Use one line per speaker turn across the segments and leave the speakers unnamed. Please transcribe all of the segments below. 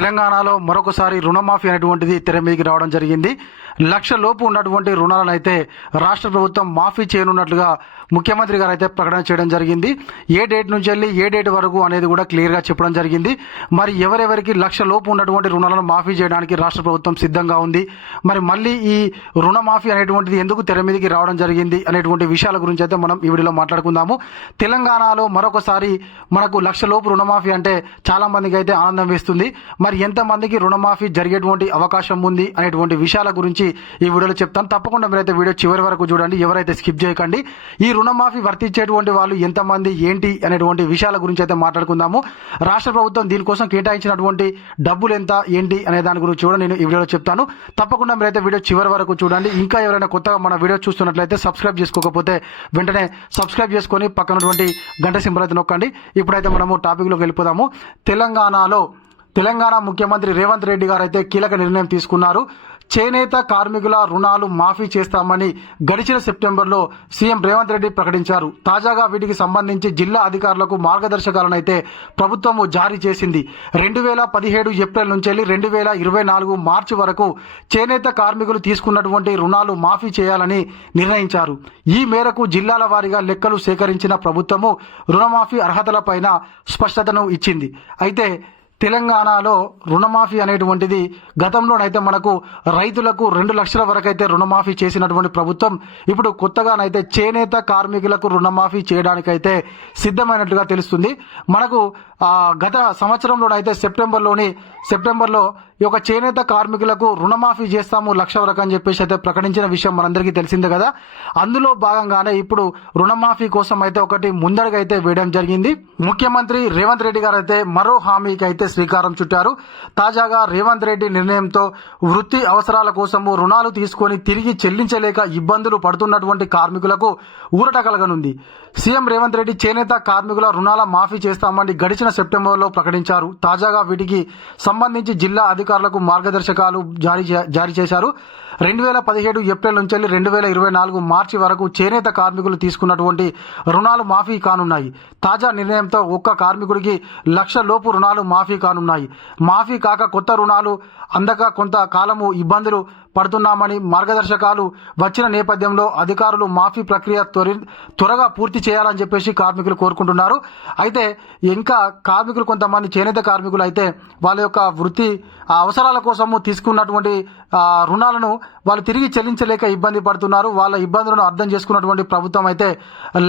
తెలంగాణలో మరొకసారి రుణమాఫీ అనేటువంటిది తెర మీదకి రావడం జరిగింది. లక్ష లోపు ఉన్నటువంటి రుణాలను అయితే రాష్ట్ర ప్రభుత్వం మాఫీ చేయనున్నట్లుగా ముఖ్యమంత్రి గారు అయితే ప్రకటన చేయడం జరిగింది. ఏ డేట్ నుంచి వెళ్ళి ఏ డేట్ వరకు అనేది కూడా క్లియర్గా చెప్పడం జరిగింది. మరి ఎవరెవరికి లక్ష లోపు ఉన్నటువంటి రుణాలను మాఫీ చేయడానికి రాష్ట్ర ప్రభుత్వం సిద్ధంగా ఉంది. మరి మళ్ళీ ఈ రుణమాఫీ అనేటువంటిది ఎందుకు తెర మీదకి రావడం జరిగింది అనేటువంటి విషయాల గురించి అయితే మనం ఈ వీడియోలో మాట్లాడుకుందాము. తెలంగాణలో మరొకసారి మనకు లక్ష లోపు రుణమాఫీ అంటే చాలా మందికి అయితే ఆనందం వేస్తుంది. మరి ఎంతమందికి రుణమాఫీ జరిగేటువంటి అవకాశం ఉంది అనేటువంటి విషయాల గురించి ఈ వీడియోలో చెప్తాను. తప్పకుండా మీరైతే వీడియో చివరి వరకు చూడండి. ఎవరైతే స్కిప్ చేయకండి. ఈ రుణమాఫీ వర్తించేటువంటి వాళ్ళు ఎంతమంది ఏంటి అనేటువంటి విషయాల గురించి అయితే మాట్లాడుకుందాము. రాష్ట్ర ప్రభుత్వం దీనికోసం కేటాయించినటువంటి డబ్బులు ఎంత ఏంటి అనే దాని గురించి కూడా నేను ఈ వీడియోలో చెప్తాను. తప్పకుండా మీరైతే వీడియో చివరి వరకు చూడండి. ఇంకా ఎవరైనా కొత్తగా మన వీడియో చూస్తున్నట్లయితే సబ్స్క్రైబ్ చేసుకోకపోతే వెంటనే సబ్స్క్రైబ్ చేసుకొని పక్కనటువంటి గంట సింబల్ అయితే నొక్కండి. ఇప్పుడైతే మనము టాపిక్లోకి వెళ్ళిపోదాము. తెలంగాణలో తెలంగాణ ముఖ్యమంత్రి రేవంత్ రెడ్డి గారు అయితే కీలక నిర్ణయం తీసుకున్నారు. చేనేత కార్మికుల రుణాలు మాఫీ చేస్తామని గడిచిన సెప్టెంబర్లో సీఎం రేవంత్ రెడ్డి ప్రకటించారు. తాజాగా వీటికి సంబంధించి జిల్లా అధికారులకు మార్గదర్శకాలను అయితే ప్రభుత్వము జారీ చేసింది. రెండు వేల పదిహేడు ఏప్రిల్ నుంచి రెండు వేల ఇరవై నాలుగు మార్చి వరకు చేనేత కార్మికులు తీసుకున్నటువంటి రుణాలు మాఫీ చేయాలని నిర్ణయించారు. ఈ మేరకు జిల్లాల వారీగా లెక్కలు సేకరించిన ప్రభుత్వము రుణమాఫీ అర్హతలపైన స్పష్టతను ఇచ్చింది. అయితే తెలంగాణలో రుణమాఫీ అనేటువంటిది గతంలోనైతే మనకు రైతులకు రెండు లక్షల వరకైతే రుణమాఫీ చేసినటువంటి ప్రభుత్వం ఇప్పుడు కొత్తగానైతే చేనేత కార్మికులకు రుణమాఫీ చేయడానికైతే సిద్ధమైనట్లుగా తెలుస్తుంది. మనకు గత సంవత్సరంలోనైతే సెప్టెంబర్లోని సెప్టెంబర్లో ఈ యొక్క చేనేత కార్మికులకు రుణమాఫీ చేస్తాము లక్ష వరకు అని చెప్పేసి అయితే ప్రకటించిన విషయం మనందరికీ తెలిసిందే కదా. అందులో భాగంగానే ఇప్పుడు రుణమాఫీ కోసం అయితే ఒకటి ముందడుగైతే వేయడం జరిగింది. ముఖ్యమంత్రి రేవంత్ రెడ్డి గారు అయితే మరో హామీకి అయితే శ్రీకారం చుట్టారు. తాజాగా రేవంత్ రెడ్డి నిర్ణయంతో వృత్తి అవసరాల కోసము రుణాలు తీసుకొని తిరిగి చెల్లించలేక ఇబ్బందులు పడుతున్నటువంటి కార్మికులకు ఊరట కలగనుంది. సీఎం రేవంత్ రెడ్డి చేనేత కార్మికుల రుణాల మాఫీ చేస్తామని గడిచిన సెప్టెంబర్లో ప్రకటించారు. తాజాగా వీటికి సంబంధించి జిల్లా అధికారులకు మార్గదర్శకాలు జారీ చే- జారీ చేశారు. రెండు వేల పదిహేడు ఏప్రిల్ నుంచి వెళ్ళి రెండు వేల ఇరవై నాలుగు మార్చి వరకు చేనేత కార్మికులు తీసుకున్నటువంటి రుణాలు మాఫీ కానున్నాయి. తాజా నిర్ణయంతో ఒక్క కార్మికుడికి లక్ష లోపు రుణాలు మాఫీ కానున్నాయి. మాఫీ కాక కొత్త రుణాలు అందక కొంత కాలము ఇబ్బందులు పడుతున్నామని మార్గదర్శకాలు వచ్చిన నేపథ్యంలో అధికారులు మాఫీ ప్రక్రియ త్వరి త్వరగా పూర్తి చేయాలని చెప్పేసి కార్మికులు కోరుకుంటున్నారు. అయితే ఇంకా కార్మికులు కొంతమంది చేనేత కార్మికులు అయితే వాళ్ళ యొక్క వృత్తి అవసరాల కోసము తీసుకున్నటువంటి రుణాలను వాళ్ళు తిరిగి చెల్లించలేక ఇబ్బంది పడుతున్నారు. వాళ్ళ ఇబ్బందులను అర్థం చేసుకున్నటువంటి ప్రభుత్వం అయితే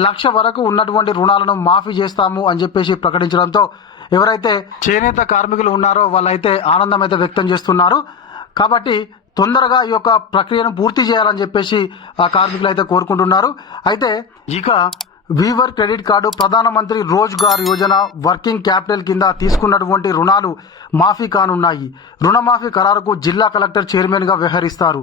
లక్ష వరకు ఉన్నటువంటి రుణాలను మాఫీ చేస్తాము అని చెప్పేసి ప్రకటించడంతో ఎవరైతే చేనేత కార్మికులు ఉన్నారో వాళ్ళైతే ఆనందం అయితే వ్యక్తం చేస్తున్నారు. కాబట్టి తొందరగా ఈ యొక్క ప్రక్రియను పూర్తి చేయాలని చెప్పేసి ఆ కార్మికులు అయితే కోరుకుంటున్నారు. అయితే ఇక వీవర్ క్రెడిట్ కార్డు ప్రధానమంత్రి రోజ్గార్ యోజన వర్కింగ్ క్యాపిటల్ కింద తీసుకున్నటువంటి రుణాలు మాఫీ కానున్నాయి. రుణమాఫీ ఖరారుకు జిల్లా కలెక్టర్ చైర్మన్గా వ్యవహరిస్తారు.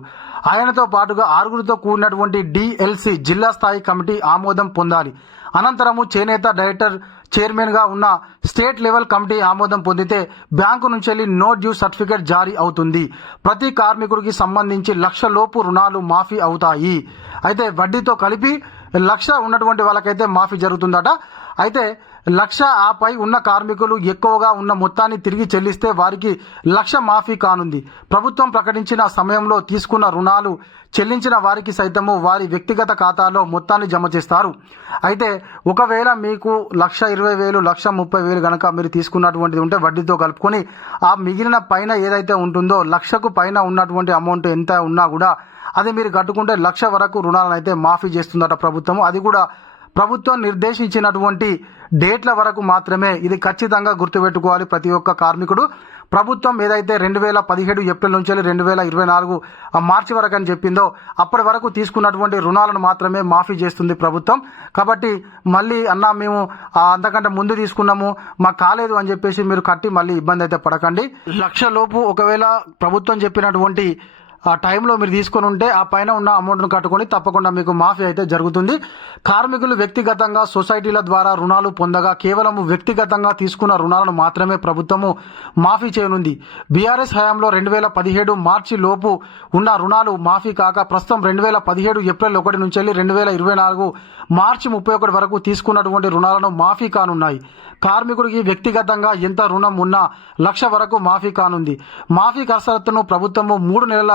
ఆయనతో పాటుగా ఆరుగురితో కూడినటువంటి డిఎల్సి జిల్లా స్థాయి కమిటీ ఆమోదం పొందాలి. అనంతరము చేనేత డైరెక్టర్ చైర్మన్గా ఉన్న స్టేట్ లెవెల్ కమిటీ ఆమోదం పొందితే బ్యాంకు నుంచి వెళ్ళి నో డ్యూ సర్టిఫికేట్ జారీ అవుతుంది. ప్రతి కార్మికుడికి సంబంధించి లక్ష లోపు రుణాలు మాఫీ అవుతాయి. అయితే వడ్డీతో కలిపి లక్ష ఉన్నటువంటి వాళ్ళకైతే మాఫీ జరుగుతుందట. అయితే లక్ష ఆపై ఉన్న కార్మికులు ఎక్కువగా ఉన్న మొత్తాన్ని తిరిగి చెల్లిస్తే వారికి లక్ష మాఫీ కానుంది. ప్రభుత్వం ప్రకటించిన సమయంలో తీసుకున్న రుణాలు చెల్లించిన వారికి సైతము వారి వ్యక్తిగత ఖాతాలో మొత్తాన్ని జమ చేస్తారు. అయితే ఒకవేళ మీకు లక్ష ఇరవై వేలు లక్ష ముప్పై వేలు గనక మీరు తీసుకున్నటువంటిది ఉంటే వడ్డీతో కలుపుకొని ఆ మిగిలిన పైన ఏదైతే ఉంటుందో లక్షకు పైన ఉన్నటువంటి అమౌంట్ ఎంత ఉన్నా కూడా అది మీరు కట్టుకుంటే లక్ష వరకు రుణాలను అయితే మాఫీ చేస్తుందట ప్రభుత్వం అది కూడా ప్రభుత్వం నిర్దేశించినటువంటి డేట్ల వరకు మాత్రమే ఇది ఖచ్చితంగా గుర్తుపెట్టుకోవాలి ప్రతి ఒక్క కార్మికుడు. ప్రభుత్వం ఏదైతే రెండు వేల పదిహేడు ఏప్రిల్ నుంచి రెండు వేల ఇరవై నాలుగు ఆ మార్చి వరకు అని చెప్పిందో అప్పటి వరకు తీసుకున్నటువంటి రుణాలను మాత్రమే మాఫీ చేస్తుంది ప్రభుత్వం. కాబట్టి మళ్ళీ అన్నా మేము అంతకంటే ముందు తీసుకున్నాము మాకు కాలేదు అని చెప్పేసి మీరు కట్టి మళ్ళీ ఇబ్బంది అయితే పడకండి. లక్ష లోపు ఒకవేళ ప్రభుత్వం చెప్పినటువంటి ఆ టైంలో మీరు తీసుకొని ఉంటే ఆ పైన ఉన్న అమౌంట్ను కట్టుకొని తప్పకుండా మీకు మాఫీ అయితే జరుగుతుంది. కార్మికులు వ్యక్తిగతంగా సొసైటీల ద్వారా రుణాలు పొందగా కేవలం వ్యక్తిగతంగా తీసుకున్న రుణాలను మాత్రమే ప్రభుత్వము మాఫీ చేయనుంది. బీఆర్ఎస్ హయాంలో రెండు వేల పదిహేడు మార్చి లోపు ఉన్న రుణాలు మాఫీ కాక ప్రస్తుతం రెండు వేల పదిహేడు ఏప్రిల్ ఒకటి నుంచి వెళ్ళి రెండు వేల ఇరవై నాలుగు మార్చి ముప్పై ఒకటి వరకు తీసుకున్నటువంటి రుణాలను మాఫీ కానున్నాయి. కార్మికుడికి వ్యక్తిగతంగా ఎంత రుణం ఉన్నా లక్ష వరకు మాఫీ కానుంది. మాఫీ కసరత్తును ప్రభుత్వము మూడు నెలల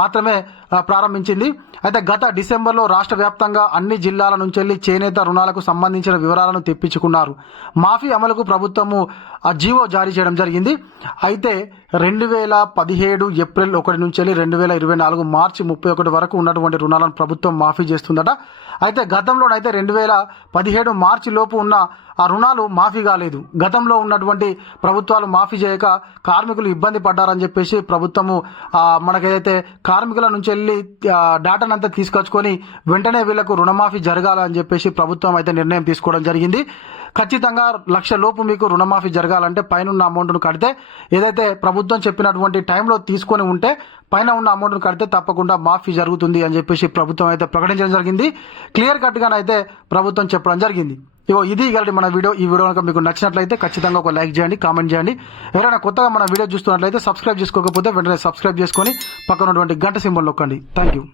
మాత్రమే ప్రారంభించింది. అయితే గత డిసెంబర్లో రాష్ట్ర వ్యాప్తంగా అన్ని జిల్లాల నుంచి వెళ్ళి చేనేత రుణాలకు సంబంధించిన వివరాలను తెప్పించుకున్నారు. మాఫీ అమలుకు ప్రభుత్వము ఆ జీవో జారీ చేయడం జరిగింది. అయితే రెండు వేల పదిహేడు ఏప్రిల్ ఒకటి నుంచి రెండు వేల ఇరవై నాలుగు మార్చి ముప్పై ఒకటి వరకు ఉన్నటువంటి రుణాలను ప్రభుత్వం మాఫీ చేస్తుందట. అయితే గతంలోనైతే రెండు వేల పదిహేడు మార్చి లోపు ఉన్న ఆ రుణాలు మాఫీ కాలేదు. గతంలో ఉన్నటువంటి ప్రభుత్వాలు మాఫీ చేయక కార్మికులు ఇబ్బంది పడ్డారని చెప్పేసి ప్రభుత్వము మనకి ఏదైతే కార్మికుల నుంచి వెళ్ళి డాటాను డేటాను అంతా తీసుకొచ్చుకొని వెంటనే వీళ్ళకు రుణమాఫీ జరగాలని చెప్పేసి ప్రభుత్వం అయితే నిర్ణయం తీసుకోవడం జరిగింది. ఖచ్చితంగా లక్ష లోపు మీకు రుణమాఫీ జరగాలంటే పైన ఉన్న అమౌంట్ను కడితే ఏదైతే ప్రభుత్వం చెప్పినటువంటి టైంలో తీసుకొని ఉంటే పైన ఉన్న అమౌంట్ను కడితే తప్పకుండా మాఫీ జరుగుతుంది అని చెప్పేసి ప్రభుత్వం అయితే ప్రకటించడం జరిగింది. క్లియర్ కట్గానైతే ప్రభుత్వం చెప్పడం జరిగింది. ఇగో ఇది ఇలాంటి మన వీడియో. ఈ వీడియో కనుక మీకు నచ్చినట్లయితే ఖచ్చితంగా ఒక లైక్ చేయండి కామెంట్ చేయండి. ఎవరైనా కొత్తగా మన వీడియో చూస్తున్నట్లయితే సబ్స్క్రైబ్ చేసుకోకపోతే వెంటనే సబ్స్క్రైబ్ చేసుకొని పక్కన ఉన్నటువంటి గంట సింబల్ నొక్కండి. Thank you